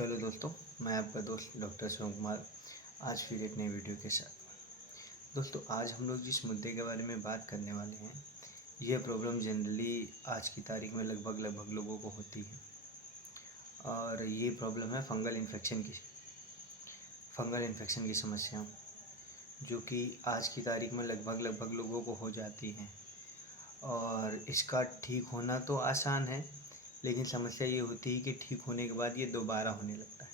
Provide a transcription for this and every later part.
चलो दोस्तों, मैं आपका दोस्त डॉक्टर शिव कुमार आज फिर एक नई वीडियो के साथ। दोस्तों, आज हम लोग जिस मुद्दे के बारे में बात करने वाले हैं, यह प्रॉब्लम जनरली आज की तारीख में लगभग लोगों को होती है। और ये प्रॉब्लम है फंगल इन्फेक्शन की समस्या, जो कि आज की तारीख में लगभग लोगों को हो जाती है। और इसका ठीक होना तो आसान है, लेकिन समस्या ये होती है कि ठीक होने के बाद ये दोबारा होने लगता है।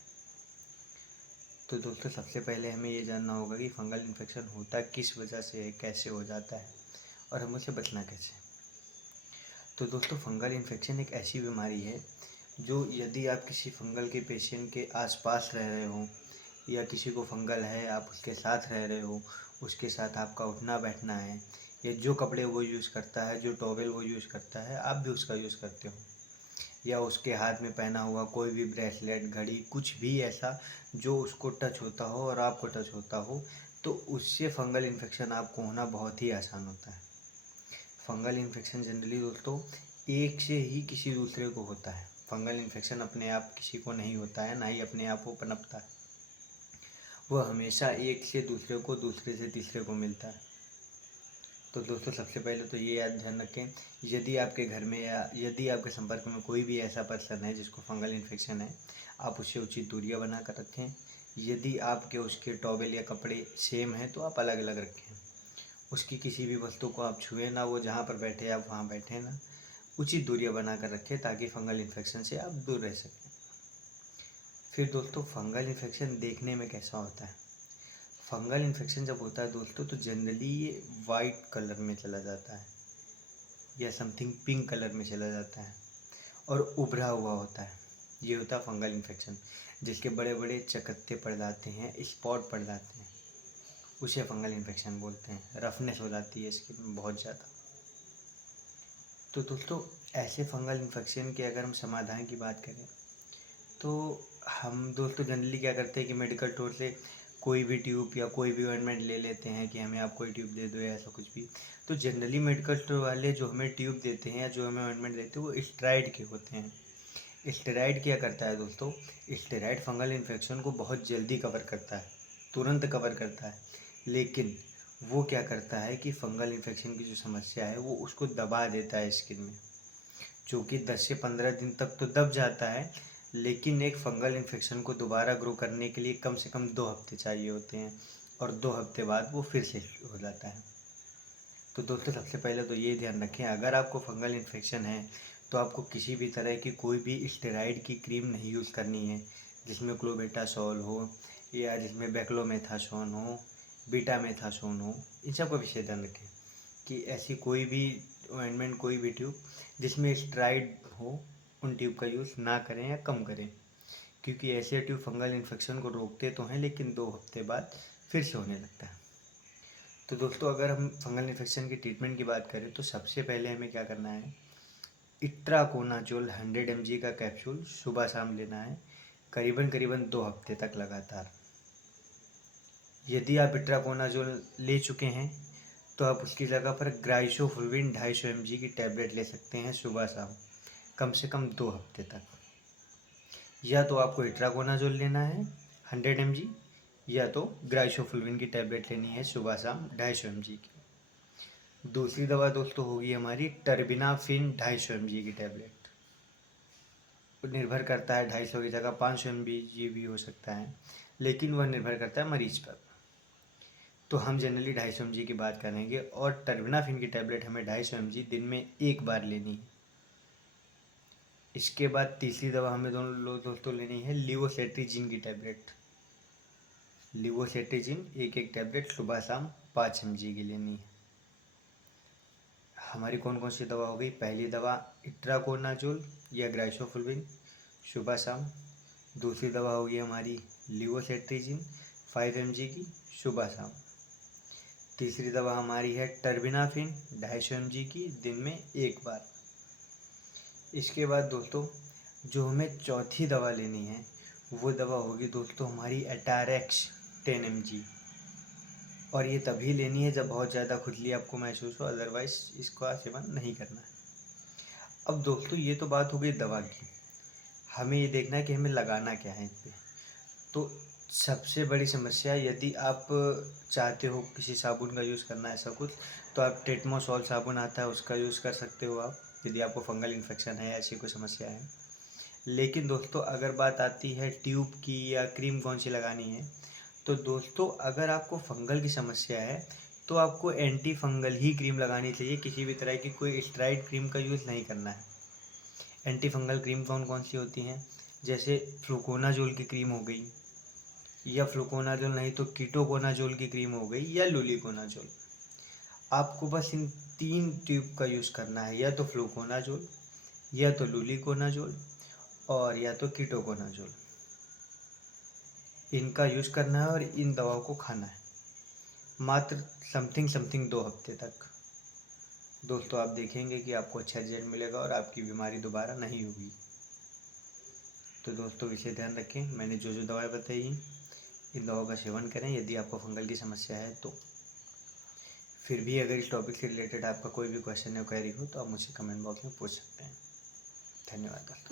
तो दोस्तों, सबसे पहले हमें ये जानना होगा कि फंगल इन्फेक्शन होता किस वजह से है, कैसे हो जाता है और हम उसे बचना कैसे। तो दोस्तों, फंगल इन्फेक्शन एक ऐसी बीमारी है जो यदि आप किसी फंगल के पेशेंट के आसपास रह रहे हो या किसी को फंगल है, आप उसके साथ रह रहे हो, उसके साथ आपका उठना बैठना है, या जो कपड़े वो यूज़ करता है, जो टॉवेल वो यूज़ करता है, आप भी उसका यूज़ करते हो, या उसके हाथ में पहना हुआ कोई भी ब्रेसलेट, घड़ी, कुछ भी ऐसा जो उसको टच होता हो और आपको टच होता हो, तो उससे फंगल इन्फेक्शन आपको होना बहुत ही आसान होता है। फंगल इन्फेक्शन जनरली दोस्तों एक से ही किसी दूसरे को होता है। फंगल इन्फेक्शन अपने आप किसी को नहीं होता है, ना ही अपने आप वो पनपता है। वह हमेशा एक से दूसरे को, दूसरे से तीसरे को मिलता है। तो दोस्तों, सबसे पहले तो ये याद ध्यान रखें, यदि आपके घर में या यदि आपके संपर्क में कोई भी ऐसा पर्सन है जिसको फंगल इन्फेक्शन है, आप उससे उचित दूरियां बना कर रखें। यदि आपके उसके टॉवेल या कपड़े सेम हैं तो आप अलग अलग रखें। उसकी किसी भी वस्तु को आप छुएं ना, वो जहाँ पर बैठे आप वहाँ बैठे ना। उचित दूरियां बना कर रखें ताकि फंगल इन्फेक्शन से आप दूर रह सकें। फिर दोस्तों, फंगल इन्फेक्शन देखने में कैसा होता है। फंगल इन्फेक्शन जब होता है दोस्तों, तो जनरली ये वाइट कलर में चला जाता है या समथिंग पिंक कलर में चला जाता है और उभरा हुआ होता है। ये होता है फंगल इन्फेक्शन, जिसके बड़े बड़े चकत्ते पड़ जाते हैं, स्पॉट पड़ जाते हैं, उसे फंगल इन्फेक्शन बोलते हैं। रफनेस हो जाती है स्किन में बहुत ज़्यादा। तो दोस्तों, ऐसे फंगल इन्फेक्शन के अगर हम समाधान की बात करें, तो हम दोस्तों जनरली क्या करते हैं कि मेडिकल स्टोर से कोई भी ट्यूब या कोई भी ऑइंटमेंट ले लेते हैं कि हमें आप कोई ट्यूब दे दो या ऐसा कुछ भी। तो जनरली मेडिकल स्टोर वाले जो हमें ट्यूब देते हैं या जो हमें ऑइंटमेंट देते हैं वो स्टेरॉइड के होते हैं। स्टेरॉइड क्या करता है दोस्तों, स्टेरॉइड फंगल इन्फेक्शन को बहुत जल्दी कवर करता है, तुरंत कवर करता है। लेकिन वो क्या करता है कि फंगल इन्फेक्शन की जो समस्या है वो उसको दबा देता है स्किन में, जो कि 10 से 15 दिन तक तो दब जाता है। लेकिन एक फंगल इन्फेक्शन को दोबारा ग्रो करने के लिए कम से कम 2 हफ्ते चाहिए होते हैं, और 2 हफ्ते बाद वो फिर से हो जाता है। तो दोस्तों, सबसे पहले तो ये ध्यान रखें, अगर आपको फंगल इन्फेक्शन है तो आपको किसी भी तरह की कोई भी स्टेरॉइड की क्रीम नहीं यूज़ करनी है, जिसमें क्लोबेटासोल हो या जिसमें बेक्लोमेथासोन हो, बीटामेथासोन हो। इन सब का विशेष ध्यान रखें कि ऐसी कोई भी ऑइंटमेंट, कोई भी ट्यूब जिसमें स्टेरॉइड हो, उन ट्यूब का यूज़ ना करें या कम करें, क्योंकि ऐसे ट्यूब फंगल इन्फेक्शन को रोकते तो हैं लेकिन 2 हफ्ते बाद फिर से होने लगता है। तो दोस्तों, अगर हम फंगल इन्फेक्शन की ट्रीटमेंट की बात करें तो सबसे पहले हमें क्या करना है, इट्राकोनाजोल 100 mg का कैप्सूल सुबह शाम लेना है, करीबन 2 हफ्ते तक लगातार। यदि आप इट्राकोनाजोल ले चुके हैं तो आप उसकी जगह पर ग्राइसोफुल्विन 250 mg की टैबलेट ले सकते हैं सुबह शाम, कम से कम 2 हफ्ते तक। या तो आपको इट्राकोनाजोल लेना है 100 mg, या तो ग्राइसोफुल्विन की टैबलेट लेनी है सुबह शाम 250 mg की। दूसरी दवा दोस्तों होगी हमारी टर्बिनाफिन 250 mg की टैबलेट। निर्भर करता है, 250 की जगह 500 mg भी हो सकता है, लेकिन वह निर्भर करता है मरीज पर। तो हम जनरली 250 mg की बात करेंगे, और टर्बिनाफिन की टैबलेट हमें 250 mg दिन में एक बार लेनी है। इसके बाद तीसरी दवा हमें दोस्तों लेनी है लिवोसेट्रिजिन की टैबलेट। लिवोसेट्रिजिन एक एक टैबलेट सुबह शाम 5 mg की लेनी है। हमारी कौन कौन सी दवा हो गई, पहली दवा इट्राकोनाजोल या ग्राइसोफुल्विन सुबह शाम। दूसरी दवा होगी हमारी लिवोसेट्रिजिन 5 mg की सुबह शाम। तीसरी दवा हमारी है टर्बिनाफिन 250 mg की दिन में एक बार। इसके बाद दोस्तों, जो हमें चौथी दवा लेनी है वो दवा होगी दोस्तों हमारी एटारेक्स 10 mg, और ये तभी लेनी है जब बहुत ज़्यादा खुजली आपको महसूस हो, अदरवाइज इसका सेवन नहीं करना है। अब दोस्तों, ये तो बात हो गई दवा की। हमें ये देखना है कि हमें लगाना क्या है इस पे। तो सबसे बड़ी समस्या, यदि आप चाहते हो किसी साबुन का यूज़ करना ऐसा कुछ, तो आप टेटमोसॉल साबुन आता है उसका यूज़ कर सकते हो आप, यदि आपको फंगल इन्फेक्शन है, ऐसी कोई समस्या है। लेकिन दोस्तों अगर बात आती है ट्यूब की या क्रीम कौन सी लगानी है, तो दोस्तों अगर आपको फंगल की समस्या है तो आपको एंटी फंगल ही क्रीम लगानी चाहिए, किसी भी तरह की कोई स्टेरॉइड क्रीम का यूज़ नहीं करना है। एंटी फंगल क्रीम कौन कौन सी होती हैं, जैसे फ्लूकोनाजोल की क्रीम हो गई, या फ्लूकोनाजोल नहीं तो कीटोकोनाजोल की क्रीम हो गई, या लुलिकोनाजोल। आपको बस इन 3 ट्यूब का यूज़ करना है, या तो फ्लूकोनाजोल, या तो लुलिकोनाजोल, और या तो कीटोकोनाजोल। इनका यूज़ करना है और इन दवाओं को खाना है मात्र समथिंग 2 हफ्ते तक। दोस्तों आप देखेंगे कि आपको अच्छा रिजल्ट मिलेगा और आपकी बीमारी दोबारा नहीं होगी। तो दोस्तों विशेष ध्यान रखें, मैंने जो जो दवाएं बताई इन दवाओं का सेवन करें यदि आपको फंगल की समस्या है तो। फिर भी अगर इस टॉपिक से रिलेटेड आपका कोई भी क्वेश्चन या क्वेरी हो तो आप मुझसे कमेंट बॉक्स में पूछ सकते हैं। धन्यवाद।